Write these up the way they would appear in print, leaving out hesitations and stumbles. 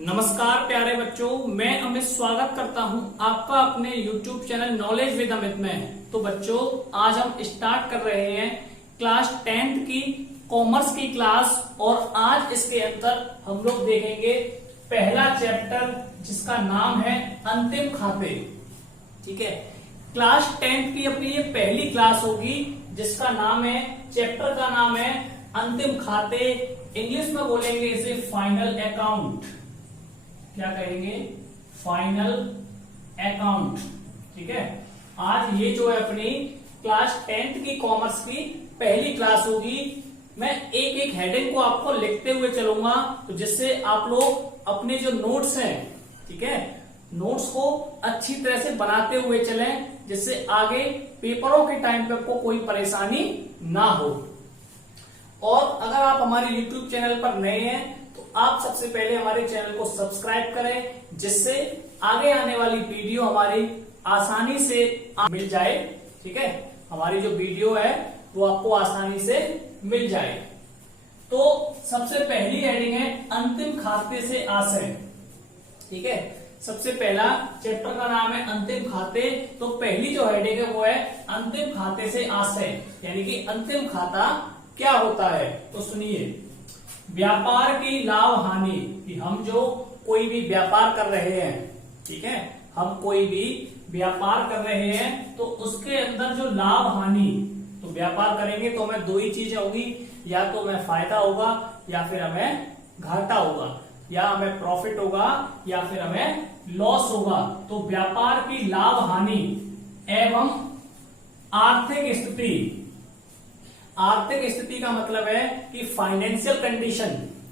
नमस्कार प्यारे बच्चों, मैं अमित स्वागत करता हूं आपका अपने YouTube channel knowledge with Amit में। तो बच्चों, आज हम स्टार्ट कर रहे हैं क्लास 10th की कॉमर्स की क्लास। और आज इसके अंदर हम लोग देखेंगे पहला चैप्टर जिसका नाम है अंतिम खाते। ठीक है, क्लास 10th की अपनी ये पहली क्लास होगी जिसका नाम है, चैप्टर का नाम है अंतिम खाते। इंग्लिश में बोलेंगे इसे फाइनल अकाउंट। क्या कहेंगे? Final account. ठीक है, आज ये जो है अपनी क्लास 10th की कॉमर्स की पहली क्लास होगी। मैं एक एक हेडिंग को आपको लिखते हुए चलूंगा, तो जिससे आप लोग अपने जो नोट्स हैं, ठीक है, नोट्स को अच्छी तरह से बनाते हुए चलें, जिससे आगे पेपरों के टाइम पे आपको कोई परेशानी ना हो। और अगर आप हमारे YouTube चैनल पर नए हैं तो आप सबसे पहले हमारे चैनल को सब्सक्राइब करें, जिससे आगे आने वाली वीडियो हमारी आसानी से मिल जाए। ठीक है, हमारी जो वीडियो है वो आपको आसानी से मिल जाए। तो सबसे पहली हेडिंग है अंतिम खाते से आशय। ठीक है, सबसे पहला चैप्टर का नाम है अंतिम खाते। तो पहली जो हेडिंग है वो है अंतिम खाते से आशय, यानी कि अंतिम खाता क्या होता है। तो सुनिए, व्यापार की लाभ हानि, कि हम जो कोई भी व्यापार कर रहे हैं, ठीक है, हम कोई भी व्यापार कर रहे हैं तो उसके अंदर जो लाभ हानि, तो व्यापार करेंगे तो हमें दो ही चीजें होगी, या तो हमें फायदा होगा या फिर हमें घाटा होगा, या हमें प्रॉफिट होगा या फिर हमें लॉस होगा। तो व्यापार की लाभ हानि एवं आर्थिक स्थिति। आर्थिक स्थिति का मतलब है कि फाइनेंशियल कंडीशन।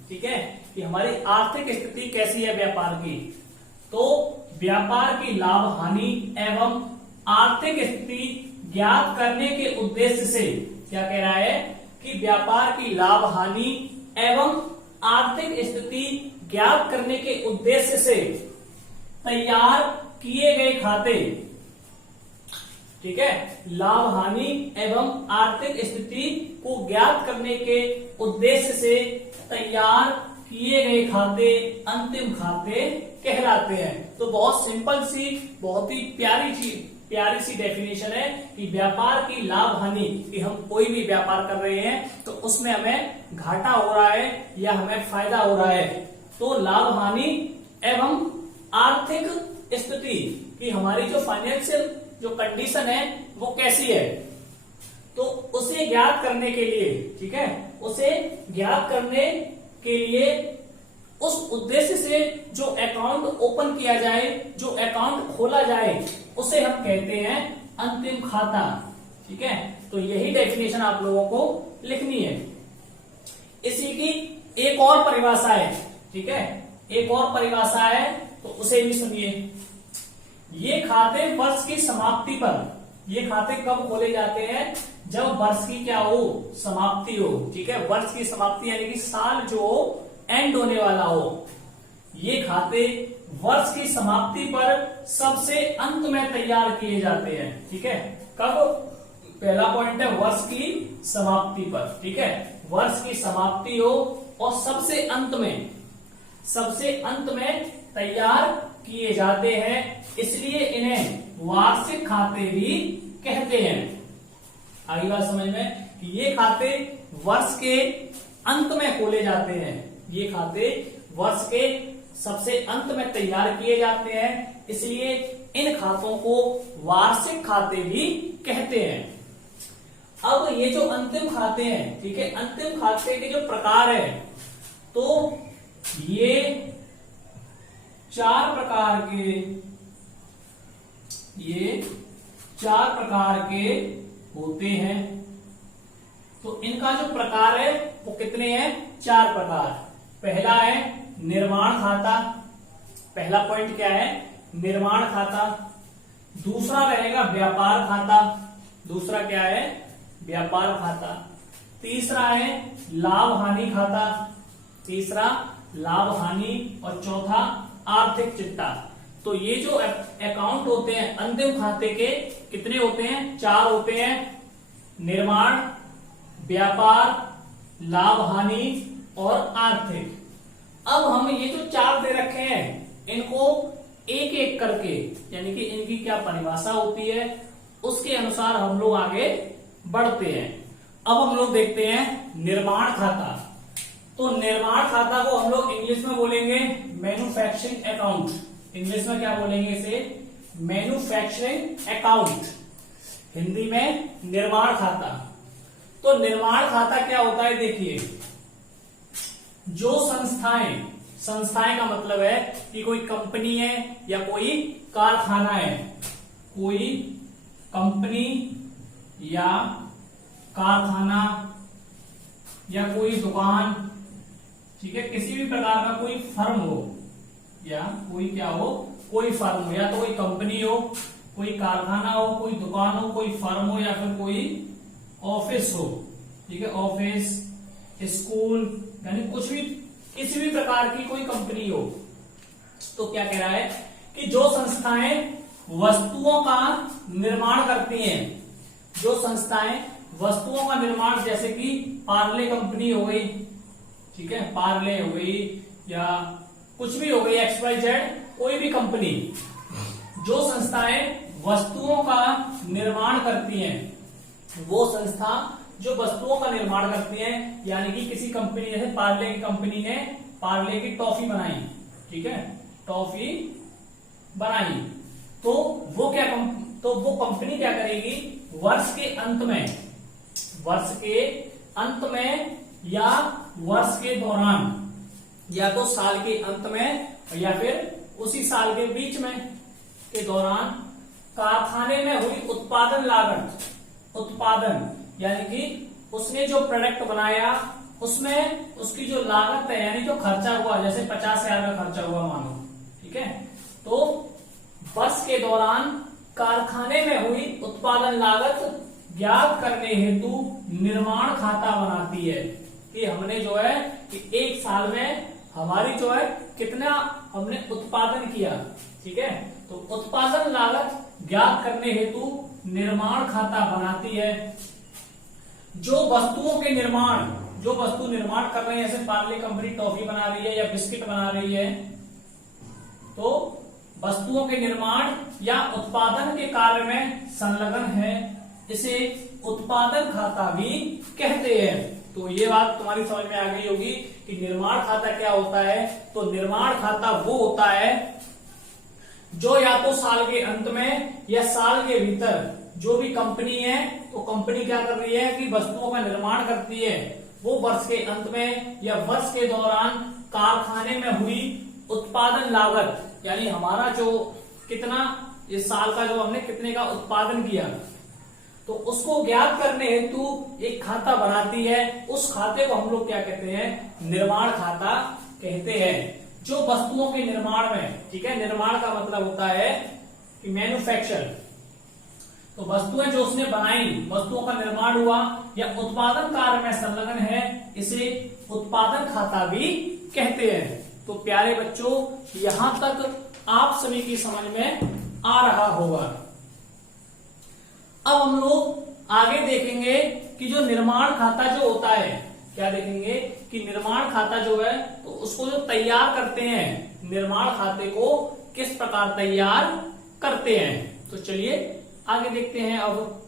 ठीक है, कि हमारी आर्थिक स्थिति कैसी है व्यापार की। तो व्यापार की लाभ हानि एवं आर्थिक स्थिति ज्ञात करने के उद्देश्य से, क्या कह रहा है कि व्यापार की लाभ हानि एवं आर्थिक स्थिति ज्ञात करने के उद्देश्य से तैयार किए गए खाते। ठीक है, लाभ हानि एवं आर्थिक स्थिति को ज्ञात करने के उद्देश्य से तैयार किए गए खाते अंतिम खाते कहलाते हैं। तो बहुत सिंपल सी, बहुत ही प्यारी सी डेफिनेशन है कि व्यापार की लाभ हानि, कि हम कोई भी व्यापार कर रहे हैं तो उसमें हमें घाटा हो रहा है या हमें फायदा हो रहा है। तो लाभ हानि एवं आर्थिक स्थिति, कि हमारी जो फाइनेंशियल जो कंडीशन है वो कैसी है, तो उसे ज्ञात करने के लिए, ठीक है, उसे ज्ञात करने के लिए उस उद्देश्य से जो अकाउंट ओपन किया जाए, जो अकाउंट खोला जाए, उसे हम कहते हैं अंतिम खाता। ठीक है, तो यही डेफिनेशन आप लोगों को लिखनी है। इसी की एक और परिभाषा है। ठीक है, एक और परिभाषा है, तो उसे भी सुनिए। ये खाते वर्ष की समाप्ति पर, ये खाते कब खोले जाते हैं? जब वर्ष की क्या हो? समाप्ति हो। ठीक है, वर्ष की समाप्ति यानी कि साल जो एंड होने वाला हो। ये खाते वर्ष की समाप्ति पर सबसे अंत में तैयार किए जाते हैं। ठीक है, कब? पहला पॉइंट है वर्ष की समाप्ति पर। ठीक है, वर्ष की समाप्ति हो और सबसे अंत में तैयार किए जाते हैं, इसलिए इन्हें वार्षिक खाते भी कहते हैं। आगे बात समझ में, कि ये खाते वर्ष के अंत में खोले जाते हैं। ये खाते वर्ष के सबसे अंत में तैयार किए जाते हैं, इसलिए इन खातों को वार्षिक खाते भी कहते हैं। अब ये जो अंतिम खाते हैं, ठीक है, अंतिम खाते के जो प्रकार है, तो ये चार प्रकार के होते हैं। तो इनका जो प्रकार है वो कितने हैं? चार प्रकार। पहला है निर्माण खाता। पहला पॉइंट क्या है? निर्माण खाता। दूसरा रहेगा व्यापार खाता। दूसरा क्या है? व्यापार खाता। तीसरा है लाभ हानि खाता। तीसरा लाभ हानि, और चौथा आर्थिक चिट्ठा। तो ये जो अकाउंट होते हैं अंतिम खाते के, कितने होते हैं? चार होते हैं। निर्माण, व्यापार, लाभ हानि और आर्थिक। अब हम ये जो चार दे रखे हैं इनको एक एक करके, यानी कि इनकी क्या परिभाषा होती है उसके अनुसार हम लोग आगे बढ़ते हैं। अब हम लोग देखते हैं निर्माण खाता। तो निर्माण खाता को हम लोग इंग्लिश में बोलेंगे मैन्युफैक्चरिंग अकाउंट। इंग्लिश में क्या बोलेंगे इसे? Manufacturing account. हिंदी में निर्माण खाता। तो निर्माण खाता क्या होता है? देखिए, जो संस्थाएं का मतलब है कि कोई कंपनी है या कोई कारखाना है, कोई कंपनी या कारखाना या कोई दुकान, ठीक है, किसी भी प्रकार का कोई फर्म हो या कोई क्या हो, कोई फर्म हो, या तो कोई कंपनी हो, कोई कारखाना हो, कोई दुकान हो, कोई फर्म हो, या फिर कोई ऑफिस हो, ठीक है, ऑफिस, स्कूल, यानी कुछ भी, किसी भी प्रकार की कोई कंपनी हो। तो क्या कह रहा है कि जो संस्थाएं वस्तुओं का निर्माण करती हैं, जो संस्थाएं वस्तुओं का निर्माण, जैसे कि पार्ले कंपनी हो गई, ठीक है, पार्ले हो गई या कुछ भी हो गई, XYZ, कोई भी कंपनी, जो संस्थाएं वस्तुओं का निर्माण करती हैं, वो संस्था जो वस्तुओं का निर्माण करती हैं, यानी कि किसी कंपनी, जैसे पार्ले की कंपनी ने पार्ले की टॉफी बनाई, ठीक है, टॉफी बनाई, तो वो कंपनी क्या करेगी? वर्ष के अंत में या वर्ष के दौरान, या तो साल के अंत में या फिर उसी साल के बीच में के दौरान, कारखाने में हुई उत्पादन लागत, उत्पादन यानी कि उसने जो प्रोडक्ट बनाया उसमें उसकी जो लागत है, यानी जो खर्चा हुआ, जैसे 50,000 का खर्चा हुआ मानो, ठीक है, तो वर्ष के दौरान कारखाने में हुई उत्पादन लागत ज्ञात करने हेतु निर्माण खाता बनाती है कि हमने जो है कि एक साल में हमारी जो है कितना हमने उत्पादन किया, ठीक है, तो उत्पादन लागत ज्ञात करने हेतु निर्माण खाता बनाती है। जो वस्तुओं के निर्माण, जो वस्तु निर्माण कर रहे हैं, जैसे पार्ले कंपनी टॉफी बना रही है या बिस्किट बना रही है, तो वस्तुओं के निर्माण या उत्पादन के कार्य में संलग्न है, इसे उत्पादन खाता भी कहते हैं। तो ये बात तुम्हारी समझ में आ गई होगी कि निर्माण खाता क्या होता है। तो निर्माण खाता वो होता है जो या तो साल के अंत में या साल के भीतर जो भी कंपनी है, तो कंपनी क्या कर रही है कि वस्तुओं का निर्माण करती है, वो वर्ष के अंत में या वर्ष के दौरान कारखाने में हुई उत्पादन लागत, यानी हमारा जो कितना इस साल का जो हमने कितने का उत्पादन किया, तो उसको ज्ञात करने हेतु एक खाता बनाती है। उस खाते को हम लोग क्या कहते हैं? निर्माण खाता कहते हैं। जो वस्तुओं के निर्माण में, ठीक है, निर्माण का मतलब होता है कि मैन्युफैक्चर, तो वस्तुएं जो उसने बनाई, वस्तुओं का निर्माण हुआ या उत्पादन कार्य में संलग्न है, इसे उत्पादन खाता भी कहते हैं। तो प्यारे बच्चों, यहां तक आप सभी की समझ में आ रहा होगा। अब हम लोग आगे देखेंगे कि जो निर्माण खाता जो होता है, क्या देखेंगे कि निर्माण खाता जो है, तो उसको जो तैयार करते हैं, निर्माण खाते को किस प्रकार तैयार करते हैं। तो चलिए आगे देखते हैं। अब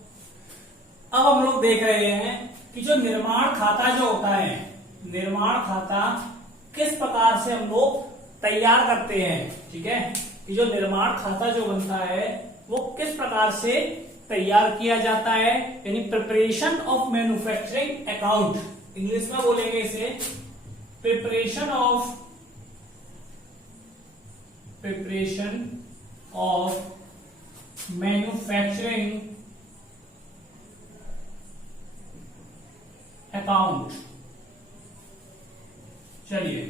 हम लोग देख रहे हैं कि जो निर्माण खाता जो होता है, निर्माण खाता किस प्रकार से हम लोग तैयार करते हैं, ठीक है, कि जो निर्माण खाता जो बनता है वो किस प्रकार से तैयार किया जाता है, यानी preparation of manufacturing account, English में बोलेंगे इसे प्रिपरेशन ऑफ मैन्युफैक्चरिंग अकाउंट। चलिए,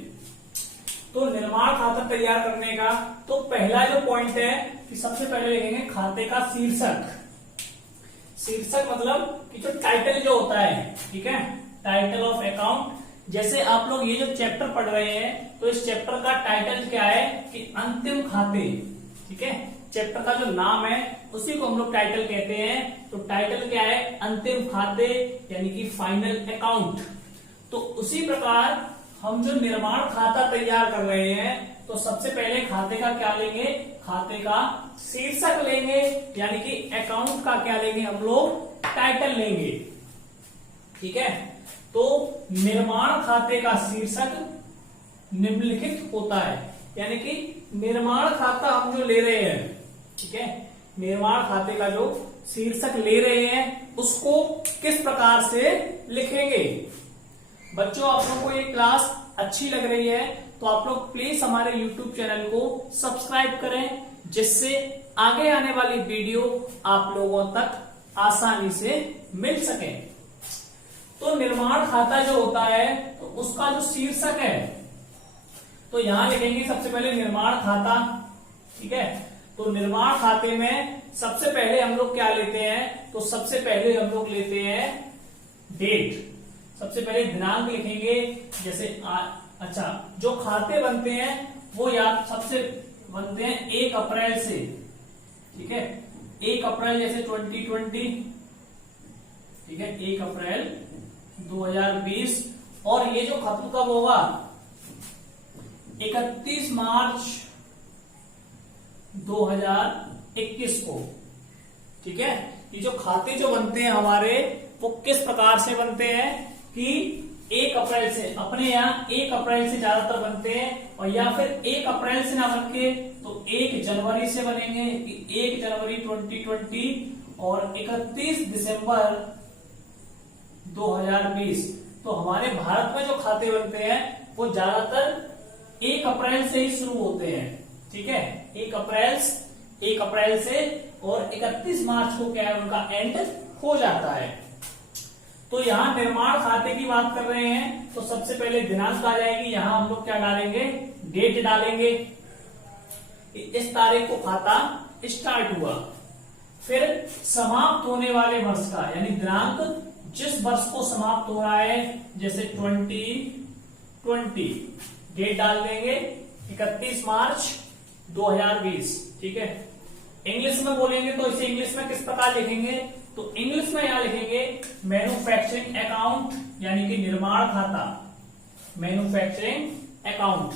तो निर्माण खाता तैयार करने का तो पहला जो पॉइंट है कि सबसे पहले लिखेंगे खाते का शीर्षक। शीर्षक मतलब कि जो टाइटल जो होता है, ठीक है, टाइटल ऑफ अकाउंट। जैसे आप लोग ये जो चैप्टर पढ़ रहे हैं, तो इस चैप्टर का टाइटल क्या है कि अंतिम खाते, ठीक है, चैप्टर का जो नाम है उसी को हम लोग टाइटल कहते हैं। तो टाइटल क्या है? अंतिम खाते, यानी कि फाइनल अकाउंट। तो उसी प्रकार हम जो निर्माण खाता तैयार कर रहे हैं, तो सबसे पहले खाते का क्या लेंगे, खाते का शीर्षक लेंगे, यानी कि अकाउंट का क्या लेंगे हम लोग, टाइटल लेंगे। ठीक है, तो निर्माण खाते का शीर्षक निम्नलिखित होता है, यानी कि निर्माण खाता हम जो ले रहे हैं, ठीक है, निर्माण खाते का जो शीर्षक ले रहे हैं उसको किस प्रकार से लिखेंगे। बच्चों, आप लोगों को ये क्लास अच्छी लग रही है तो आप लोग प्लीज हमारे YouTube चैनल को सब्सक्राइब करें, जिससे आगे आने वाली वीडियो आप लोगों तक आसानी से मिल सके। तो निर्माण खाता जो होता है तो उसका जो शीर्षक है तो यहां लिखेंगे सबसे पहले निर्माण खाता। ठीक है, तो निर्माण खाते में सबसे पहले हम लोग क्या लेते हैं, तो सबसे पहले हम लोग लेते हैं डेट। सबसे पहले दिनांक लिखेंगे, जैसे अच्छा, जो खाते बनते हैं वो या सबसे बनते हैं 1 अप्रैल से। ठीक है, 1 अप्रैल जैसे 2020, ठीक है, 1 अप्रैल 2020। और ये जो खत्म कब होगा, 31 मार्च 2021 को। ठीक है, ये जो खाते जो बनते हैं हमारे वो किस प्रकार से बनते हैं कि 1 अप्रैल से, अपने यहाँ 1 अप्रैल से ज्यादातर बनते हैं, और या फिर 1 अप्रैल से ना बन के तो 1 जनवरी से बनेंगे, 1 जनवरी 2020 और 31 दिसंबर 2020। तो हमारे भारत में जो खाते बनते हैं वो ज्यादातर 1 अप्रैल से ही शुरू होते हैं। ठीक है, 1 अप्रैल से और 31 मार्च को क्या है उनका एंड हो जाता है। तो यहाँ निर्माण खाते की बात कर रहे हैं तो सबसे पहले दिनांक आ जाएगी, यहां हम लोग क्या डालेंगे, डेट डालेंगे, इस तारीख को खाता स्टार्ट हुआ। फिर समाप्त होने वाले वर्ष का, यानी दिनांक जिस वर्ष को समाप्त हो रहा है, जैसे 2020, डेट डाल देंगे 31 मार्च 2020। ठीक है, इंग्लिश में बोलेंगे तो इसे इंग्लिश में किस प्रकार लिखेंगे, तो इंग्लिश में यहां लिखेंगे मैन्युफैक्चरिंग अकाउंट, यानी कि निर्माण खाता, manufacturing account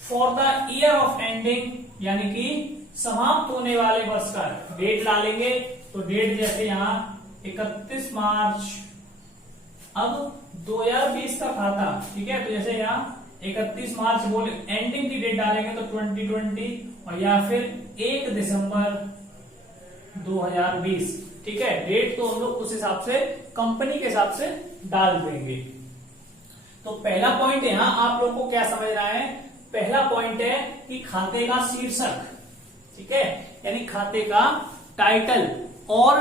for the year of ending, यानी कि समाप्त होने वाले वर्ष का डेट डालेंगे। तो डेट जैसे यहां 31 मार्च, अब 2020 का खाता। ठीक है, तो जैसे यहां 31 मार्च बोले, एंडिंग की डेट डालेंगे तो 2020, और या फिर 1 दिसंबर 2020। ठीक है, डेट तो हम लोग उस हिसाब से कंपनी के हिसाब से डाल देंगे। तो पहला पॉइंट यहां आप लोग को क्या समझना है, पहला पॉइंट है कि खाते का शीर्षक। ठीक है, यानी खाते का टाइटल, और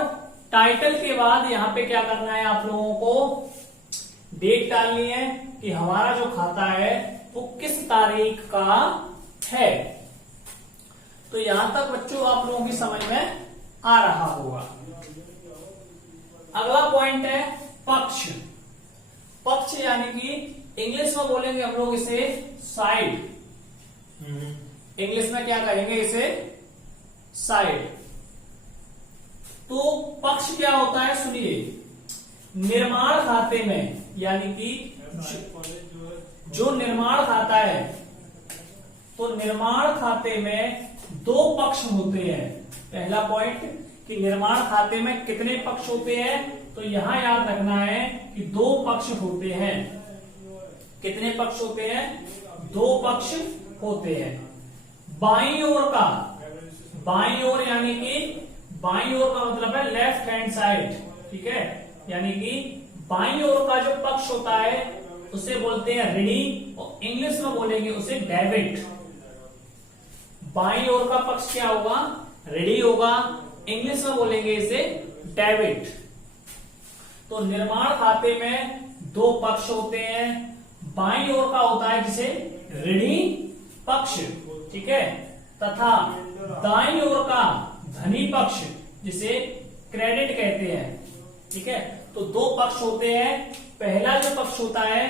टाइटल के बाद यहां पे क्या करना है आप लोगों को, डेट डालनी है कि हमारा जो खाता है वो किस तारीख का है। तो यहां तक बच्चों आप लोगों की समझ में आ रहा होगा। अगला पॉइंट है पक्ष। पक्ष यानी कि इंग्लिश में बोलेंगे हम लोग इसे साइड, इंग्लिश में क्या कहेंगे इसे, साइड। तो पक्ष क्या होता है, सुनिए, निर्माण खाते में, यानी कि जो निर्माण खाता है तो निर्माण खाते में 2 पक्ष होते हैं। पहला पॉइंट कि निर्माण खाते में कितने पक्ष होते हैं, तो यहां याद रखना है कि 2 पक्ष होते हैं। कितने पक्ष होते हैं, 2 पक्ष होते हैं। बाईं ओर का, बाईं ओर यानी कि बाईं ओर का मतलब है लेफ्ट हैंड साइड। ठीक है, यानी कि बाईं ओर का जो पक्ष होता है उसे बोलते हैं ऋणी, और इंग्लिश में बोलेंगे उसे डेबिट। बाईं ओर का पक्ष क्या होगा, ऋणी होगा, इंग्लिश में बोलेंगे इसे डेबिट। तो निर्माण खाते में 2 पक्ष होते हैं, बाईं ओर का होता है जिसे ऋणी पक्ष, ठीक है, तथा दाईं ओर का धनी पक्ष जिसे क्रेडिट कहते हैं। ठीक है, तो 2 पक्ष होते हैं। पहला जो पक्ष होता है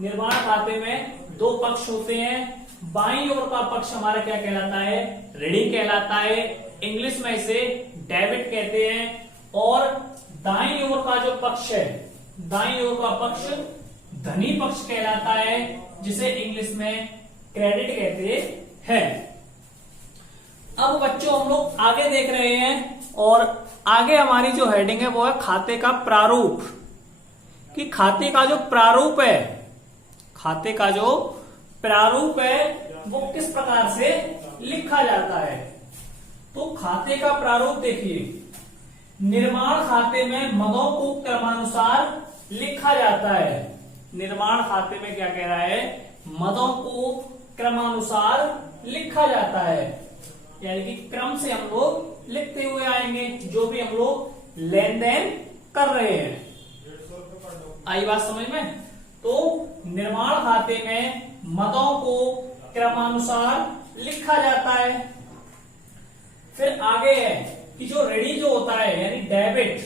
निर्माण खाते में 2 पक्ष होते हैं। बाईं ओर का पक्ष हमारा क्या कहलाता है, ऋणी कहलाता है, इंग्लिश में इसे डेबिट कहते हैं। और दाईं ओर का जो पक्ष है, दाईं ओर का पक्ष धनी पक्ष कहलाता है, जिसे इंग्लिश में क्रेडिट कहते हैं। अब बच्चों हम लोग आगे देख रहे हैं और आगे हमारी जो हेडिंग है वो है खाते का प्रारूप, कि खाते का जो प्रारूप है, खाते का जो प्रारूप है वो किस प्रकार से लिखा जाता है। तो खाते का प्रारूप देखिए, निर्माण खाते में मदों को क्रमानुसार लिखा जाता है। निर्माण खाते में क्या कह रहा है, मदों को क्रमानुसार लिखा जाता है, यानी कि क्रम से हम लोग लिखते हुए आएंगे जो भी हम लोग लेन देन कर रहे हैं। आई बात समझ में। तो निर्माण खाते में मदों को क्रमानुसार लिखा जाता है। फिर आगे है कि जो ऋणी जो होता है यानी डेबिट,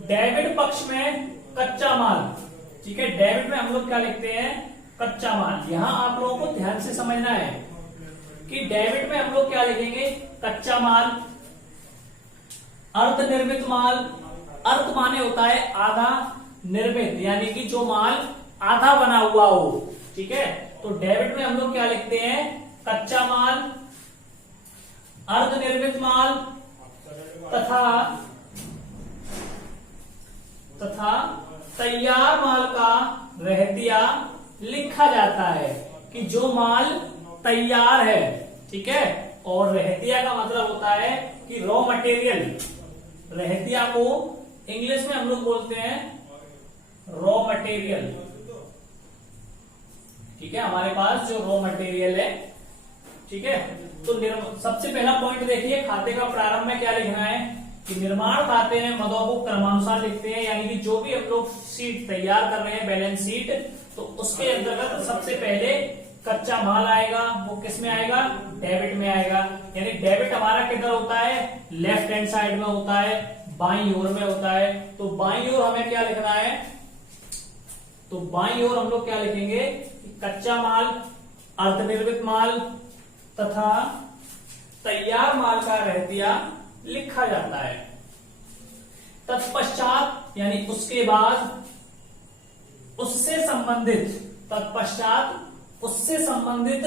डेबिट पक्ष में कच्चा माल, ठीक है, डेबिट में हम लोग क्या लिखते हैं, कच्चा माल। यहां आप लोगों को ध्यान से समझना है कि डेबिट में हम लोग क्या लिखेंगे, कच्चा माल, अर्ध निर्मित माल। अर्ध माने होता है आधा, निर्मित यानी कि जो माल आधा बना हुआ हो, ठीक है। तो डेबिट में हम लोग क्या लिखते हैं, कच्चा माल, अर्ध निर्मित माल तथा तैयार माल का रहतिया लिखा जाता है, कि जो माल तैयार है, ठीक है। और रहतिया का मतलब होता है कि रॉ मटेरियल, रहतिया को इंग्लिश में हम लोग बोलते हैं रॉ मटेरियल, ठीक है। हमारे पास जो रॉ मटेरियल है, ठीक है। तो सबसे पहला पॉइंट देखिए, खाते का प्रारंभ में क्या लिखना है कि निर्माण खाते में मदों को क्रमानुसार लिखते हैं, यानी कि जो भी हम लोग शीट तैयार कर रहे हैं, बैलेंस शीट, तो उसके अंतर्गत सबसे पहले कच्चा माल आएगा। वो किस में आएगा, डेबिट में आएगा। यानी डेबिट हमारा किधर होता है, लेफ्ट हैंड साइड में होता है, बाईं ओर में होता है। तो बाईं ओर हमें क्या लिखना है, तो बाईं ओर हम लोग क्या लिखेंगे, कच्चा माल, अर्धनिर्मित माल तथा तैयार माल का रहतिया लिखा जाता है। तत्पश्चात यानी उसके बाद, उससे संबंधित, तत्पश्चात उससे संबंधित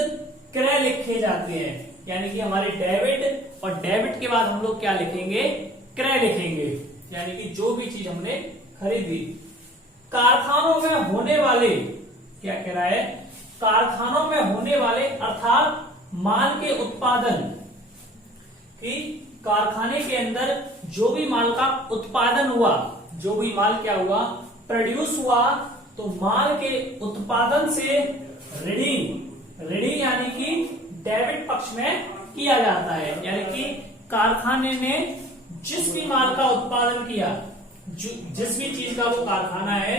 क्रय लिखे जाते हैं, यानी कि हमारे डेबिट, और डेबिट के बाद हम लोग क्या लिखेंगे, क्रय लिखेंगे, यानी कि जो भी चीज हमने खरीदी। कारखानों में होने वाले, क्या कह रहा है, कारखानों में होने वाले अर्थात माल के उत्पादन, कि कारखाने के अंदर जो भी माल का उत्पादन हुआ, जो भी माल क्या हुआ, प्रोड्यूस हुआ, तो माल के उत्पादन से ऋणी, ऋणी यानी कि डेबिट पक्ष में किया जाता है। यानी कि कारखाने ने जिस भी माल का उत्पादन किया, जिस भी चीज का वो कारखाना है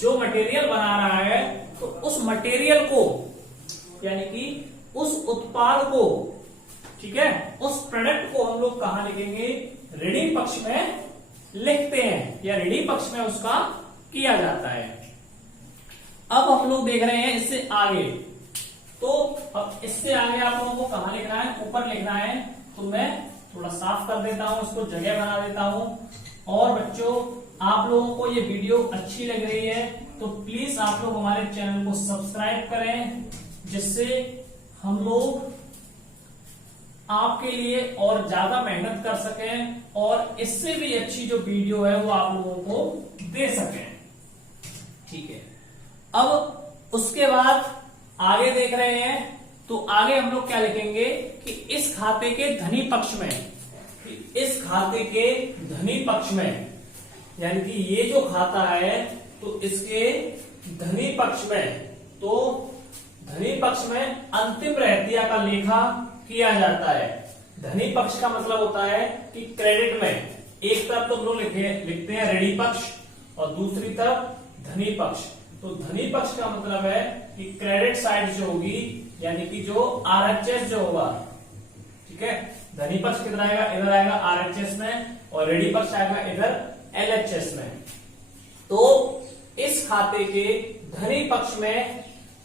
जो मटेरियल बना रहा है, तो उस मटेरियल को, यानी कि उस उत्पाद को, ठीक है, उस प्रोडक्ट को हम लोग कहां लिखेंगे, ऋणी पक्ष में लिखते हैं, या ऋणी पक्ष में उसका किया जाता है। अब हम लोग देख रहे हैं इससे आगे, तो अब इससे आगे आप लोगों को कहां लिखना है, ऊपर लिखना है। तो मैं थोड़ा साफ कर देता हूं, इसको जगह बना देता हूं। और बच्चों, आप लोगों को ये वीडियो अच्छी लग रही है तो प्लीज आप लोग हमारे चैनल को सब्सक्राइब करें, जिससे हम लोग आपके लिए और ज्यादा मेहनत कर सकें और इससे भी अच्छी जो वीडियो है वो आप लोगों को दे सकें, ठीक है। अब उसके बाद आगे देख रहे हैं, तो आगे हम लोग क्या लिखेंगे कि इस खाते के धनी पक्ष में, इस खाते के धनी पक्ष में, यानी कि ये जो खाता है तो इसके धनी पक्ष में, तो धनी पक्ष में अंतिम रहतिया का लेखा किया जाता है। धनी पक्ष का मतलब होता है कि क्रेडिट में एक तरफ तो हम लोग लिखते हैं ऋणी पक्ष और दूसरी तरफ धनी पक्ष। तो धनी पक्ष का मतलब है कि क्रेडिट साइड जो होगी, यानी कि जो आरएचएस जो होगा, ठीक है, धनी पक्ष किधर आएगा, इधर आएगा आरएचएस में, और ऋणी पक्ष आएगा इधर एलएचएस में। तो इस खाते के धनी पक्ष में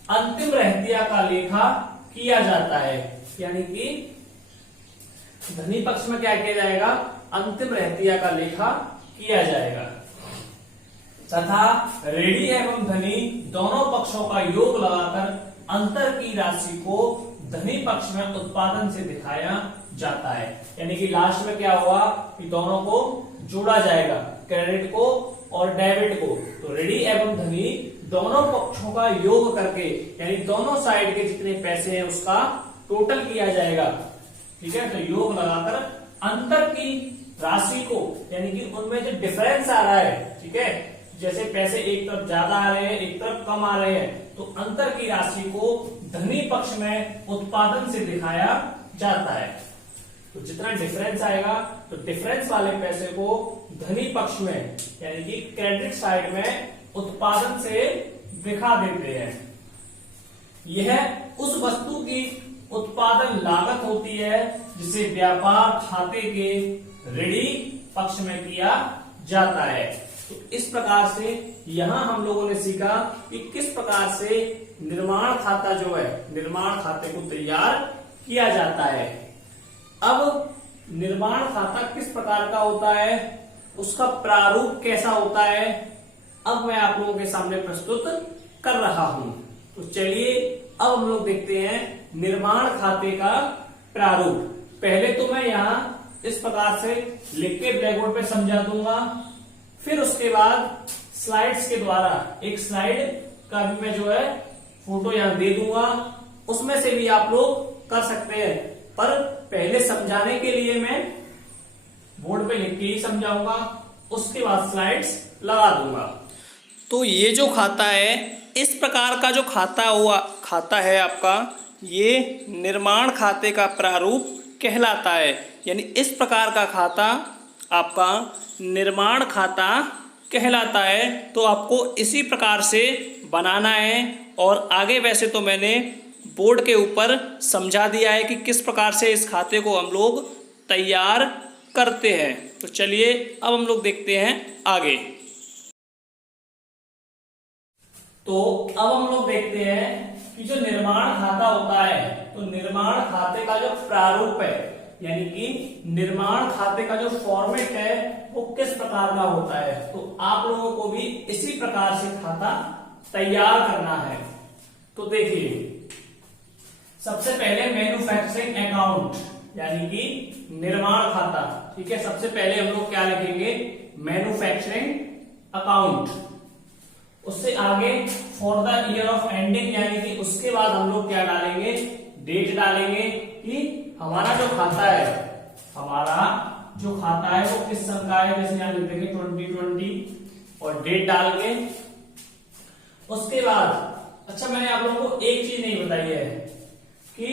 अंतिम रहतिया का लेखा किया जाता है, यानी कि धनी पक्ष में क्या किया जाएगा, अंतिम रहतिया का लेखा किया जाएगा। तथा ऋणी एवं धनी दोनों पक्षों का योग लगाकर अंतर की राशि को धनी पक्ष में उत्पादन से दिखाया जाता है। यानी कि लास्ट में क्या होगा कि दोनों को जोड़ा जाएगा, क्रेडिट को और डेबिट को। तो ऋणी एवं धनी दोनों पक्षों का योग करके, यानी दोनों साइड के जितने पैसे हैं उसका टोटल किया जाएगा। ठीक है, तो योग लगाकर अंतर की राशि को, यानी कि उनमें जो डिफरेंस आ रहा है, ठीक है, जैसे पैसे एक तरफ ज्यादा आ रहे हैं एक तरफ कम आ रहे हैं, तो अंतर की राशि को धनी पक्ष में उत्पादन से दिखाया जाता है। तो जितना डिफरेंस आएगा तो डिफरेंस वाले पैसे को धनी पक्ष में, यानी कि क्रेडिट साइड में उत्पादन से दिखा देते हैं। यह उस वस्तु की उत्पादन लागत होती है जिसे व्यापार खाते के ऋणी पक्ष में किया जाता है। तो इस प्रकार से यहां हम लोगों ने सीखा कि किस प्रकार से निर्माण खाता जो है, निर्माण खाते को तैयार किया जाता है। अब निर्माण खाता किस प्रकार का होता है, उसका प्रारूप कैसा होता है, अब मैं आप लोगों के सामने प्रस्तुत कर रहा हूं। तो चलिए अब हम लोग देखते हैं निर्माण खाते का प्रारूप। पहले तो मैं यहां इस प्रकार से लिख के ब्लैक बोर्ड पे समझा दूंगा, फिर उसके बाद स्लाइड्स के द्वारा एक स्लाइड का भी मैं जो है फोटो यहां दे दूंगा, उसमें से भी आप लोग कर सकते हैं। पर पहले समझाने के लिए मैं बोर्ड पे लिख के ही समझाऊंगा, उसके बाद स्लाइड्स लगा दूंगा। तो ये जो खाता है, इस प्रकार का जो खाता है आपका, ये निर्माण खाते का प्रारूप कहलाता है। यानी इस प्रकार का खाता आपका निर्माण खाता कहलाता है। तो आपको इसी प्रकार से बनाना है। और आगे वैसे तो मैंने बोर्ड के ऊपर समझा दिया है कि किस प्रकार से इस खाते को हम लोग तैयार करते हैं। तो चलिए अब हम लोग देखते हैं आगे। तो अब हम लोग देखते हैं कि जो निर्माण खाता होता है, तो निर्माण खाते का जो प्रारूप है, यानी कि निर्माण खाते का जो फॉर्मेट है वो किस प्रकार का होता है। तो आप लोगों को भी इसी प्रकार से खाता तैयार करना है। तो देखिए, सबसे पहले मैन्युफैक्चरिंग अकाउंट, यानी कि निर्माण खाता। ठीक है, सबसे पहले हम लोग क्या लिखेंगे, मैन्युफैक्चरिंग अकाउंट। उससे आगे for the year of ending, यानी कि उसके बाद हम लोग क्या डालेंगे, डेट डालेंगे कि हमारा जो खाता है, वो किस सन का है। जैसे यहां लिख देंगे 2020 और डेट डाल के। उसके बाद अच्छा, मैंने आप लोगों को एक चीज नहीं बताई है कि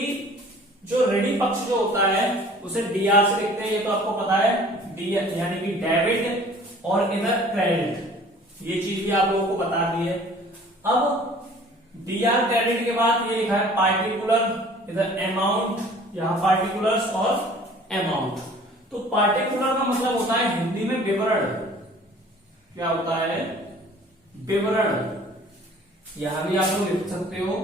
जो ऋणी पक्ष जो होता है उसे डीआर से लिखते हैं, ये तो आपको पता है, डी यानी कि डेबिट और इधर क्रेडिट, ये चीज भी आप लोगों को बता दी है। अब डीआर क्रेडिट के बाद ये लिखा है पार्टिकुलर, इधर अमाउंट, यहां पार्टिकुलर्स और अमाउंट। तो पार्टिकुलर का मतलब होता है हिंदी में विवरण। क्या होता है, विवरण। यहां भी आप लोग लिख सकते हो,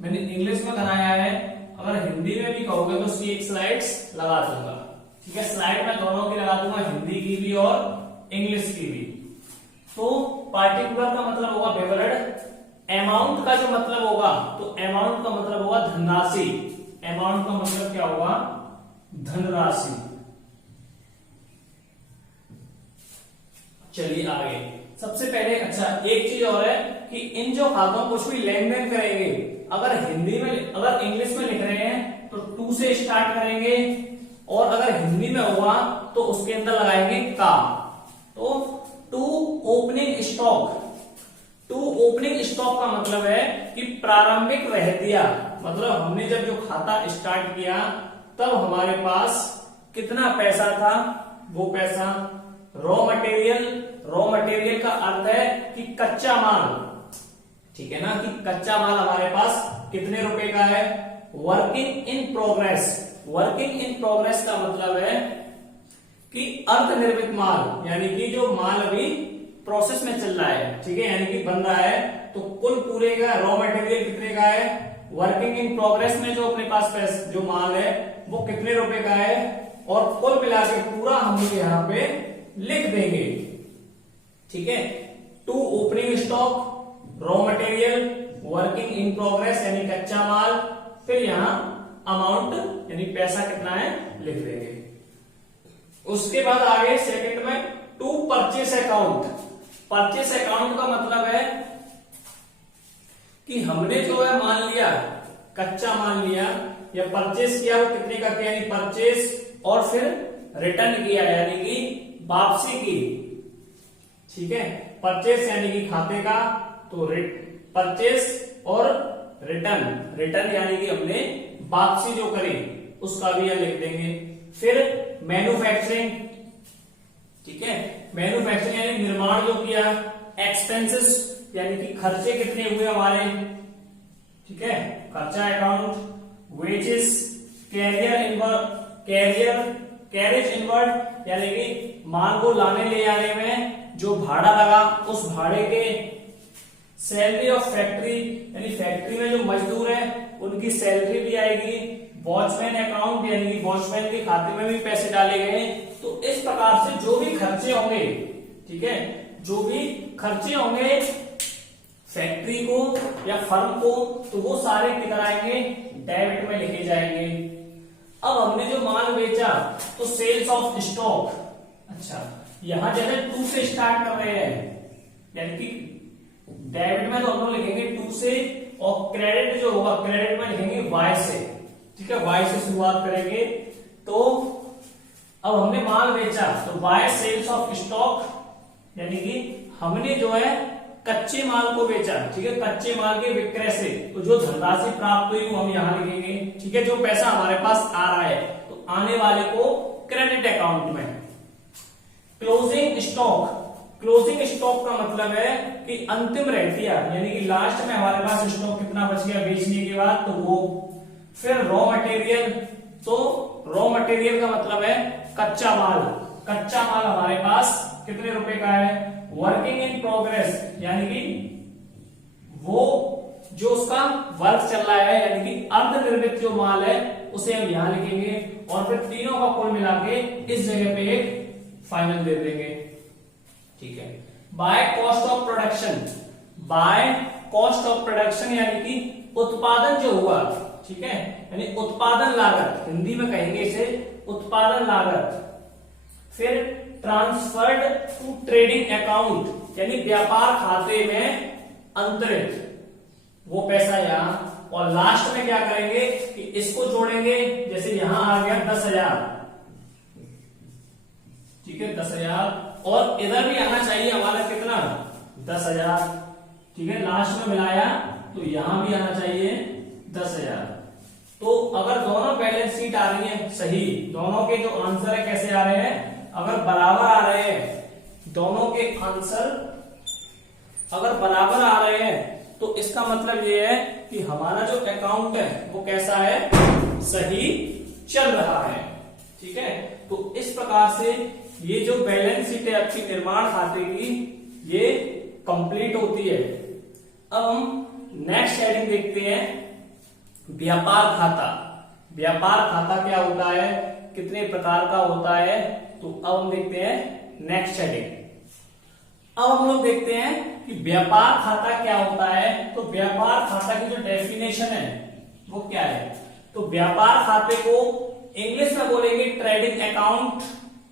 मैंने इंग्लिश में कराया है, अगर हिंदी में भी कहोगे तो सी एक स्लाइड्स लगा दूंगा। ठीक है, स्लाइड में दोनों की लगा दूंगा, हिंदी की भी और इंग्लिश की भी। तो पार्टिकुलर का मतलब होगा विवरण। अमाउंट का जो मतलब होगा, तो अमाउंट का मतलब होगा धनराशि। अमाउंट का मतलब क्या होगा, धनराशि। चलिए आगे। सबसे पहले अच्छा एक चीज और है कि इन जो खातों कुछ भी लेन देन करेंगे, अगर हिंदी में, अगर इंग्लिश में लिख रहे हैं तो टू से स्टार्ट करेंगे, और अगर हिंदी में हुआ तो उसके अंदर लगाएंगे का। तो to opening stock, to opening stock का मतलब है कि प्रारंभिक रहतिया, मतलब हमने जब जो खाता स्टार्ट किया तब हमारे पास कितना पैसा था, वो पैसा रॉ मटेरियल। रॉ मटेरियल का अर्थ है कि कच्चा माल, ठीक है ना, कि कच्चा माल हमारे पास कितने रुपए का है। Working in progress, working in progress का मतलब है कि अर्ध निर्मित माल, यानी कि जो माल अभी प्रोसेस में चल रहा है, ठीक है, यानी कि बन रहा है। तो कुल पूरे का रॉ मटेरियल कितने का है, वर्किंग इन प्रोग्रेस में जो अपने पास जो माल है वो कितने रुपए का है, और कुल मिला के पूरा हम लोग यहाँ पे लिख देंगे। ठीक है, to opening stock, raw material, working in progress यानी कच्चा माल, फिर यहाँ अमाउंट यानी पैसा कितना है लिख देंगे। उसके बाद आगे सेकंड में to purchase account. Purchase account का मतलब है कि हमने जो है मान लिया कच्चा माल लिया या परचेस किया, वो कितने का किया यानी परचेस, और फिर रिटर्न किया यानी कि वापसी की। ठीक है, परचेस यानी कि खाते का, तो परचेस और रिटर्न, रिटर्न यानी कि हमने वापसी जो करी उसका भी यह लिख देंगे। फिर मैन्युफैक्चरिंग, ठीक है, मैन्युफैक्चरिंग यानी निर्माण जो किया। एक्सपेंसेस यानी कि खर्चे कितने हुए हमारे, ठीक है, खर्चा अकाउंट। वेजेस, कैरिज इनवर्ड यानी कि माल को लाने ले जाने में जो भाड़ा लगा उस भाड़े के। सैलरी ऑफ फैक्ट्री यानी फैक्ट्री में जो मजदूर है उनकी सैलरी भी आएगी। वॉचमैन अकाउंट यानी कि वॉचमैन के खाते में भी पैसे डाले गए। तो इस प्रकार से जो भी खर्चे होंगे, ठीक है, जो भी खर्चे होंगे फैक्ट्री को या फर्म को, तो वो सारे किधर आएंगे, डेबिट में लिखे जाएंगे। अब हमने जो माल बेचा तो सेल्स ऑफ स्टॉक। अच्छा, यहां जैसे 2 से स्टार्ट कर रहे हैं यानी कि डेबिट में तो हम लोग लिखेंगे 2 से, और क्रेडिट जो होगा क्रेडिट में लिखेंगे Y से। ठीक है, Y से शुरुआत करेंगे। तो अब हमने माल बेचा तो बाय सेल्स ऑफ स्टॉक यानी कि हमने जो है कच्चे माल को बेचा। ठीक है, कच्चे माल के विक्रय से तो जो धनराशि प्राप्त हुई वो हम यहां लिखेंगे। ठीक है, जो पैसा हमारे पास आ रहा है तो आने वाले को क्रेडिट अकाउंट में। क्लोजिंग स्टॉक, क्लोजिंग स्टॉक का मतलब है कि अंतिम रहतिया यानी कि लास्ट में हमारे पास स्टॉक कितना बच गया बेचने के बाद, तो वो। फिर रॉ मटेरियल, तो रॉ मटेरियल का मतलब है कच्चा माल। कच्चा माल हमारे पास कितने रुपए का है। वर्किंग इन प्रोग्रेस यानी कि वो जो उसका वर्क चल रहा है यानी कि अर्धनिर्मित जो माल है उसे हम यहां लिखेंगे। और फिर तीनों का कुल मिला के इस जगह पे एक फाइनल दे देंगे। ठीक है, by cost of production, by cost of production यानी कि उत्पादन जो हुआ, ठीक है, यानी उत्पादन लागत, हिंदी में कहेंगे इसे उत्पादन लागत। फिर ट्रांसफर्ड टू ट्रेडिंग अकाउंट यानी व्यापार खाते में अंतरित वो पैसा यहां। और लास्ट में क्या करेंगे कि इसको जोड़ेंगे, जैसे यहां आ गया 10,000, ठीक है 10,000, और इधर भी आना चाहिए हमारा कितना 10,000। ठीक है, लास्ट में मिलाया तो यहां भी आना चाहिए 10,000। तो अगर दोनों बैलेंस शीट आ रही है सही, दोनों के जो आंसर है कैसे आ रहे हैं, अगर बराबर आ रहे हैं, दोनों के आंसर अगर बराबर आ रहे हैं तो इसका मतलब ये है कि हमारा जो अकाउंट है वो कैसा है, सही चल रहा है। ठीक है, तो इस प्रकार से ये जो बैलेंस शीट है आपकी निर्माण खाते की ये कंप्लीट होती है। अब हम नेक्स्ट हेडिंग देखते हैं, व्यापार खाता। व्यापार खाता क्या होता है, कितने प्रकार का होता है, तो अब हम देखते हैं नेक्स्ट हेडिंग। अब हम लोग देखते हैं कि व्यापार खाता क्या होता है। तो व्यापार खाता की जो डेफिनेशन है वो क्या है, तो व्यापार खाते को इंग्लिश में बोलेंगे ट्रेडिंग अकाउंट।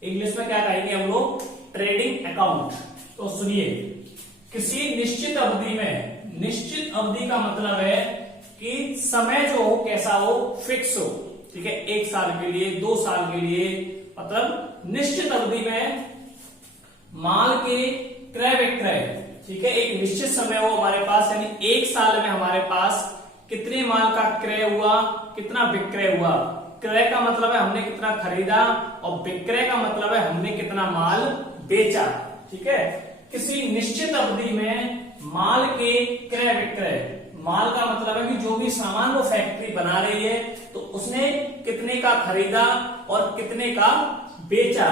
इंग्लिश में क्या कहेंगे हम लोग, ट्रेडिंग अकाउंट। तो सुनिए, किसी निश्चित अवधि में, निश्चित अवधि का मतलब है कि समय जो हो कैसा हो, फिक्स हो। ठीक है, 1 साल के लिए, 2 साल के लिए, मतलब निश्चित अवधि में माल के क्रय विक्रय। ठीक है, एक निश्चित समय हो हमारे पास, यानी 1 साल में हमारे पास कितने माल का क्रय हुआ, कितना विक्रय हुआ। क्रय का मतलब है हमने कितना खरीदा, और विक्रय का मतलब है हमने कितना माल बेचा। ठीक है, किसी निश्चित अवधि में माल के क्रय विक्रय, माल का मतलब है कि जो भी सामान वो फैक्ट्री बना रही है तो उसने कितने का खरीदा और कितने का बेचा।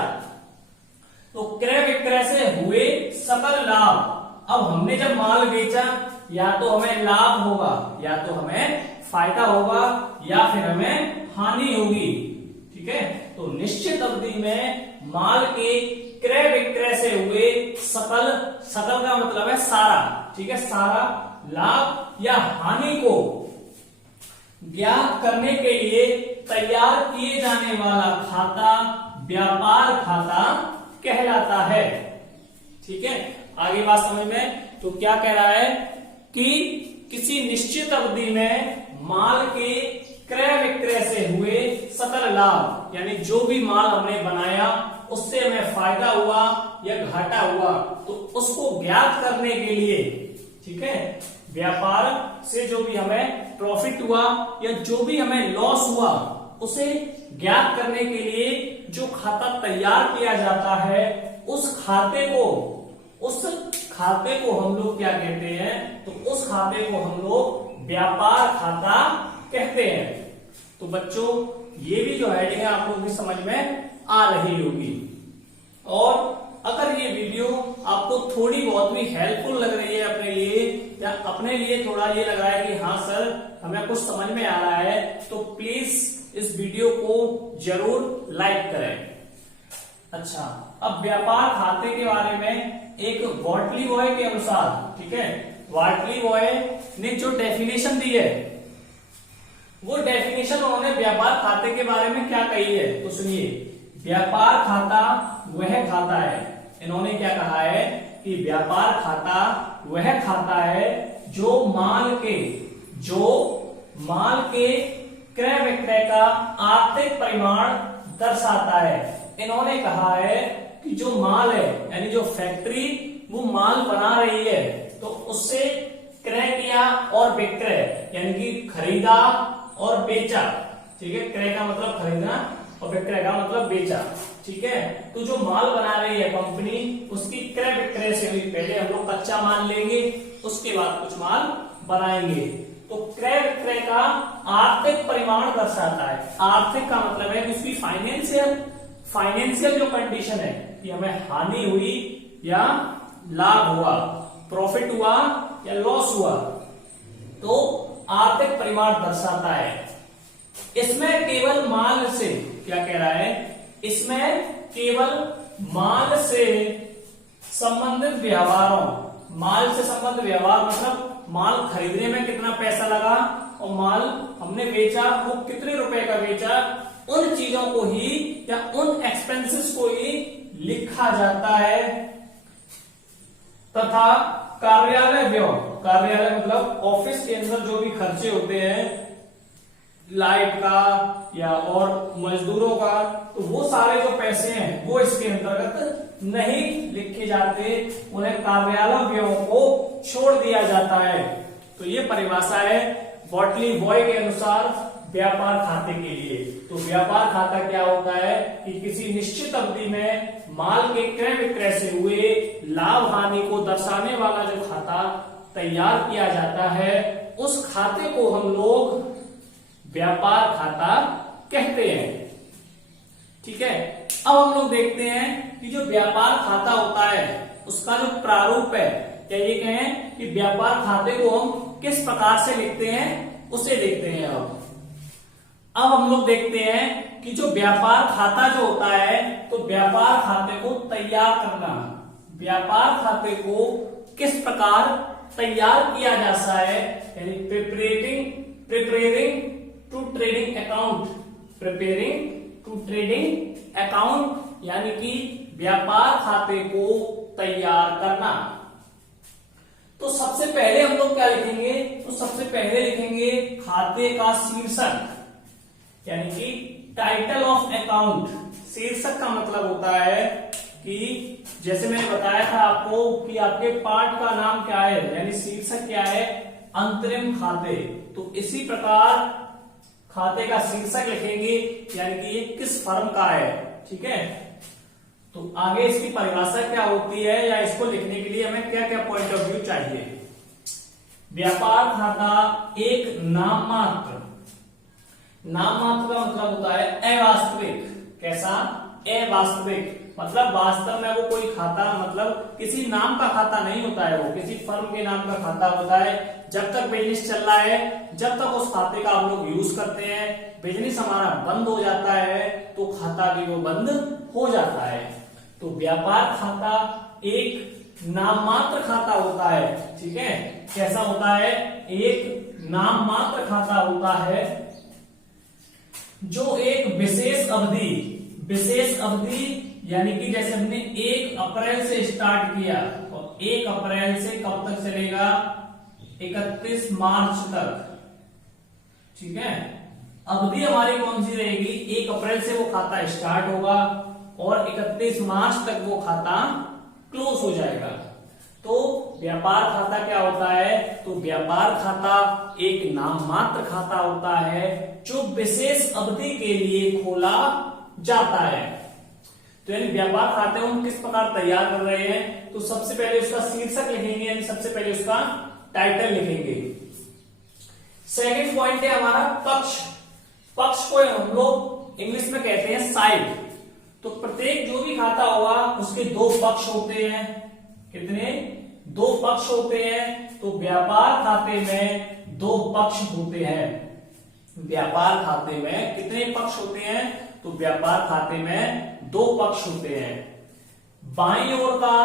तो क्रय विक्रय से हुए सकल लाभ। अब हमने जब माल बेचा, या तो हमें लाभ होगा, या तो हमें फायदा होगा, या फिर हमें हानि होगी। ठीक है, तो निश्चित अवधि में माल के क्रय विक्रय से हुए सकल, सकल का मतलब है सारा, ठीक है, सारा लाभ या हानि को ज्ञात करने के लिए तैयार किए जाने वाला खाता व्यापार खाता कहलाता है। ठीक है, आगे बात समझ में। तो क्या कह रहा है कि किसी निश्चित अवधि में माल के क्रय विक्रय से हुए सकल लाभ, यानी जो भी माल हमने बनाया उससे हमें फायदा हुआ या घाटा हुआ, तो उसको ज्ञात करने के लिए, ठीक है, व्यापार से जो भी हमें प्रॉफिट हुआ या जो भी हमें लॉस हुआ उसे ज्ञात करने के लिए जो खाता तैयार किया जाता है, उस खाते को हम लोग क्या कहते हैं, तो उस खाते को हम लोग व्यापार खाता कहते हैं। तो बच्चों ये भी जो हेडिंग है आप लोगों की समझ में आ रही होगी। और अगर ये वीडियो आपको थोड़ी बहुत भी हेल्पफुल लग रही है अपने लिए, या अपने लिए थोड़ा ये लग रहा है कि हाँ सर हमें कुछ समझ में आ रहा है, तो प्लीज इस वीडियो को जरूर लाइक करें। अच्छा, अब व्यापार खाते के बारे में एक वॉटली बॉय के अनुसार, ठीक है, वॉटली बॉय ने जो डेफिनेशन दी है, वो डेफिनेशन उन्होंने व्यापार खाते के बारे में क्या कही है, तो सुनिए। व्यापार खाता वह खाता है, इन्होंने क्या कहा है कि व्यापार खाता वह खाता है जो माल के क्रय विक्रय का आर्थिक परिमाण दर्शाता है। इन्होंने कहा है कि जो माल है, यानी जो फैक्ट्री वो माल बना रही है, तो उससे क्रय किया और विक्रय, यानी कि खरीदा और बेचा। ठीक है, क्रय का मतलब खरीदना और विक्रय का मतलब बेचा। ठीक है, तो जो माल बना रही है कंपनी, उसकी क्रय विक्रय से हुई, पहले हम लोग कच्चा माल लेंगे, उसके बाद कुछ माल बनाएंगे। तो क्रय विक्रय का आर्थिक परिमाण दर्शाता है। आर्थिक का मतलब है उसकी फाइनेंशियल जो कंडीशन है कि हमें हानि हुई या लाभ हुआ, प्रॉफिट हुआ या लॉस हुआ, तो आर्थिक परिमाण दर्शाता है। इसमें केवल माल से, क्या कह रहा है, इसमें केवल माल से संबंधित व्यवहारों, माल से संबंधित व्यवहार मतलब माल खरीदने में कितना पैसा लगा और माल हमने बेचा वो कितने रुपए का बेचा, उन चीजों को ही या उन एक्सपेंसेस को ही लिखा जाता है। तथा कार्यालय व्यय, कार्यालय मतलब ऑफिस के अंदर जो भी खर्चे होते हैं, लाइट का या और मजदूरों का, तो वो सारे जो पैसे हैं वो इसके अंतर्गत नहीं लिखे जाते, उन्हें कार्यालय व्ययों को छोड़ दिया जाता है। तो ये परिभाषा है वॉटली बॉय के अनुसार व्यापार खाते के लिए। तो व्यापार खाता क्या होता है कि किसी निश्चित अवधि में माल के क्रय विक्रय से हुए लाभ हानि को दर्शाने वाला जो खाता तैयार किया जाता है, उस खाते को हम लोग व्यापार खाता कहते हैं। ठीक है, अब हम लोग देखते हैं कि जो व्यापार खाता होता है उसका जो प्रारूप है, क्या ये कहें कि व्यापार खाते को हम किस प्रकार से लिखते हैं, उसे देखते हैं। अब हम लोग देखते हैं कि जो व्यापार खाता जो होता है, तो व्यापार खाते को तैयार करना, व्यापार खाते को किस प्रकार तैयार किया जाता है, यानी preparing to trading account, preparing to trading account, यानी कि व्यापार खाते को तैयार करना। तो सबसे पहले हम लोग क्या लिखेंगे, तो सबसे पहले लिखेंगे खाते का शीर्षक, यानी कि टाइटल ऑफ अकाउंट। शीर्षक का मतलब होता है कि जैसे मैंने बताया था आपको कि आपके पाठ का नाम क्या है, यानी शीर्षक क्या है, अंतरिम खाते। तो इसी प्रकार खाते का शीर्षक लिखेंगे, यानी कि ये किस फर्म का है। ठीक है, तो आगे इसकी परिभाषा क्या होती है या इसको लिखने के लिए हमें क्या क्या पॉइंट ऑफ व्यू चाहिए। व्यापार खाता एक नाममात्र, नाममात्र का मतलब होता है अवास्तविक। कैसा, अवास्तविक मतलब वास्तव में वो कोई खाता, मतलब किसी नाम का खाता नहीं होता है, वो किसी फर्म के नाम का खाता होता है। जब तक बिजनेस चल रहा है, जब तक उस खाते का हम लोग यूज करते हैं, बिजनेस हमारा बंद हो जाता है तो खाता भी वो बंद हो जाता है। तो व्यापार खाता एक नाम मात्र खाता होता है। ठीक है, कैसा होता है? एक नाम मात्र खाता होता है जो एक विशेष अवधि यानी कि जैसे हमने 1 अप्रैल से स्टार्ट किया और 1 अप्रैल से कब तक चलेगा? 31 मार्च तक। ठीक है, अवधि हमारी कौन सी रहेगी? 1 अप्रैल से वो खाता स्टार्ट होगा और 31 मार्च तक वो खाता क्लोज हो जाएगा। तो व्यापार खाता क्या होता है? तो व्यापार खाता एक नाम मात्र खाता होता है जो विशेष अवधि के लिए खोला जाता है। तो यानी व्यापार खाते हम किस प्रकार तैयार कर रहे हैं? तो सबसे पहले उसका शीर्षक लिखेंगे, यानी सबसे पहले उसका टाइटल लिखेंगे। सेकंड पॉइंट है हमारा पक्ष। पक्ष को हम लोग इंग्लिश में कहते हैं साइड। तो प्रत्येक जो भी खाता होगा उसके 2 पक्ष होते हैं। कितने? 2 पक्ष होते हैं। तो व्यापार खाते में 2 पक्ष होते हैं। व्यापार खाते में कितने पक्ष होते हैं? तो व्यापार खाते में 2 पक्ष होते हैं। बाईं ओर का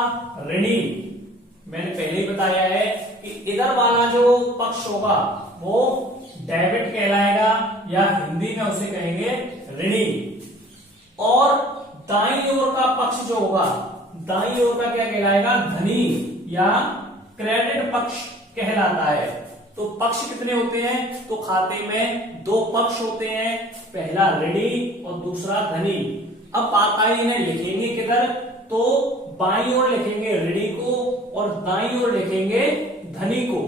ऋणी, मैंने पहले ही बताया है कि इधर वाला जो पक्ष होगा वो डेबिट कहलाएगा या हिंदी में उसे कहेंगे ऋणी। और दाईं ओर का पक्ष जो होगा, दाईं ओर का क्या कहलाएगा? धनी या क्रेडिट पक्ष कहलाता है। तो पक्ष कितने होते हैं? तो खाते में 2 पक्ष होते हैं, पहला ऋणी और दूसरा धनी। अब बात आई इन्हें लिखेंगे किधर? तो बाईं ओर लिखेंगे ऋणी को और दाईं ओर लिखेंगे धनी को।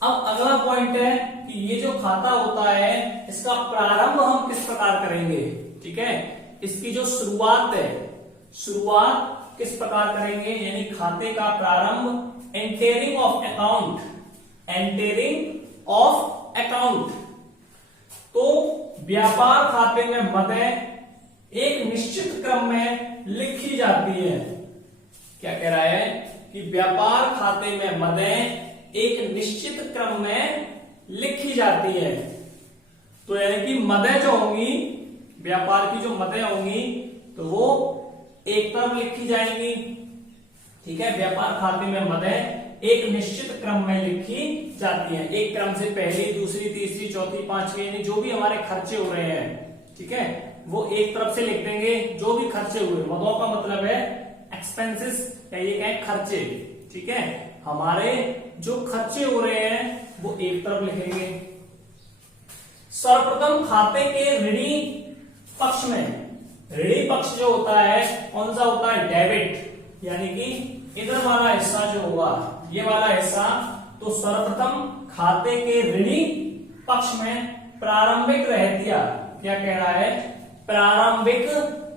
अब अगला पॉइंट है कि ये जो खाता होता है इसका प्रारंभ हम किस प्रकार करेंगे? ठीक है, इसकी जो शुरुआत है, शुरुआत किस प्रकार करेंगे? यानी खाते का प्रारंभ entering of account, entering of account. तो व्यापार खाते में मदें एक निश्चित क्रम में लिखी जाती है। क्या कह रहा है? कि व्यापार खाते में मदें एक निश्चित क्रम में लिखी जाती है। तो यानी कि मदें जो होंगी, व्यापार की जो मदें होंगी तो वो एक तरफ लिखी जाएंगी। ठीक है, व्यापार खाते में मदें एक निश्चित क्रम में लिखी जाती है। एक क्रम से पहली, दूसरी, तीसरी, चौथी, पांचवी, यानी जो भी हमारे खर्चे हो रहे हैं, ठीक है, वो एक तरफ से लिख देंगे। जो भी खर्चे हुए, मदों का मतलब है एक्सपेंसेस या ये क्या है? खर्चे। ठीक है, हमारे जो खर्चे हो रहे हैं वो एक तरफ लिखेंगे। सर्वप्रथम खाते के ऋणी पक्ष में, ऋणी पक्ष जो होता है कौन सा होता है? डेबिट, यानी कि इधर वाला हिस्सा जो होगा, ये वाला हिस्सा। तो सर्वप्रथम खाते के ऋणी पक्ष में प्रारंभिक रहतिया, क्या कह रहा है? प्रारंभिक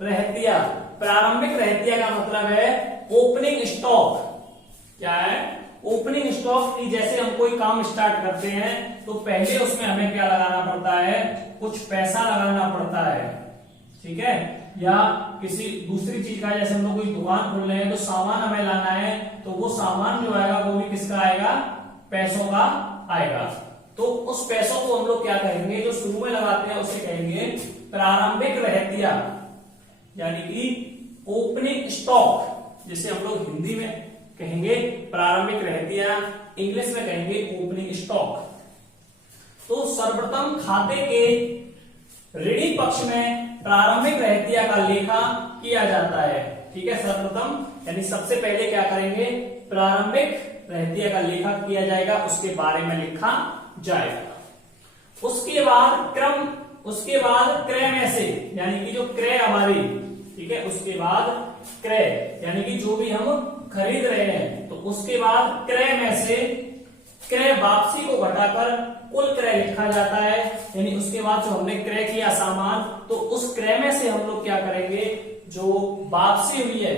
रहतिया। प्रारंभिक रहतिया का मतलब है ओपनिंग स्टॉक। क्या है? ओपनिंग स्टॉक की जैसे हम कोई काम स्टार्ट करते हैं तो पहले उसमें हमें क्या लगाना पड़ता है? कुछ पैसा लगाना पड़ता है। ठीक है, या किसी दूसरी चीज का, जैसे हम लोग कोई दुकान खोल रहे हैं तो सामान हमें लाना है, तो वो सामान जो आएगा वो भी किसका आएगा? पैसों का आएगा। तो उस पैसों को हम लोग क्या कहेंगे? जो शुरू में लगाते हैं उसे कहेंगे प्रारंभिक रहतिया, यानी कि ओपनिंग स्टॉक। जैसे हम लोग हिंदी में कहेंगे प्रारंभिक रहतिया, इंग्लिश में कहेंगे ओपनिंग स्टॉक। तो सर्वप्रथम खाते के ऋणी पक्ष में प्रारंभिक रहतिया का लेखा किया जाता है। ठीक है, सर्वप्रथम यानी सबसे पहले क्या करेंगे? प्रारंभिक रहतिया का लेखा किया जाएगा, उसके बारे में लिखा जाएगा। उसके बाद क्रय में से, यानी कि जो क्रय हमारी, ठीक है, उसके बाद क्रय यानी कि जो भी हम खरीद रहे हैं, तो उसके बाद क्रय में से क्रय वापसी को घटाकर कुल क्रय लिखा जाता है। यानी उसके बाद जो हमने क्रय किया सामान, तो उस क्रय में से हम लोग क्या करेंगे? जो वापसी हुई है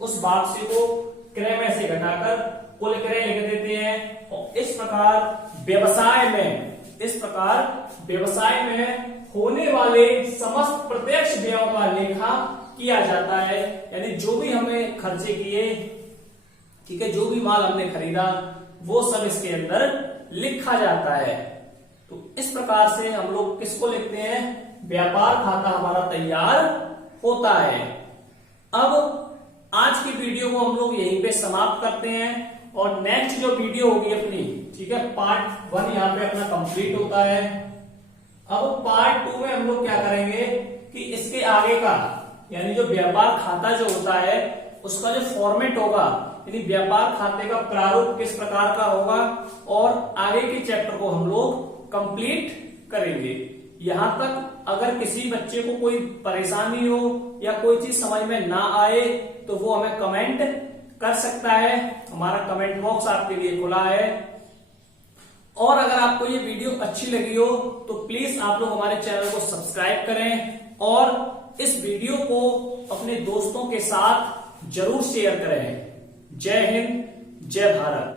उस वापसी को क्रय में से घटाकर कुल क्रय लिख देते हैं। और इस प्रकार व्यवसाय में होने वाले समस्त प्रत्यक्ष व्ययों का लेखा किया जाता है। यानी जो भी हमें खर्चे किए, ठीक है, जो भी माल हमने खरीदा, वो सब इसके अंदर लिखा जाता है। तो इस प्रकार से हम लोग किसको लिखते हैं? व्यापार खाता हमारा तैयार होता है। अब आज की वीडियो को हम लोग यहीं पे समाप्त करते हैं और नेक्स्ट जो वीडियो होगी अपनी, ठीक है, पार्ट 1 यहाँ पे अपना कंप्लीट होता है। अब पार्ट 2 में हम लोग क्या करेंगे कि इसके आगे का यानी जो व्यापार खाता जो होता है उसका जो फॉर्मेट होगा, यानी व्यापार खाते का प्रारूप किस प्रकार का होगा और आगे के चैप्टर को हम लोग कंप्लीट करेंगे। यहां तक अगर किसी बच्चे को कोई परेशानी हो या कोई चीज समझ में ना आए तो वो हमें कमेंट कर सकता है, हमारा कमेंट बॉक्स आपके लिए खुला है। और अगर आपको ये वीडियो अच्छी लगी हो तो प्लीज आप लोग हमारे चैनल को सब्सक्राइब करें और इस वीडियो को अपने दोस्तों के साथ जरूर शेयर करें। जय हिंद, जय भारत।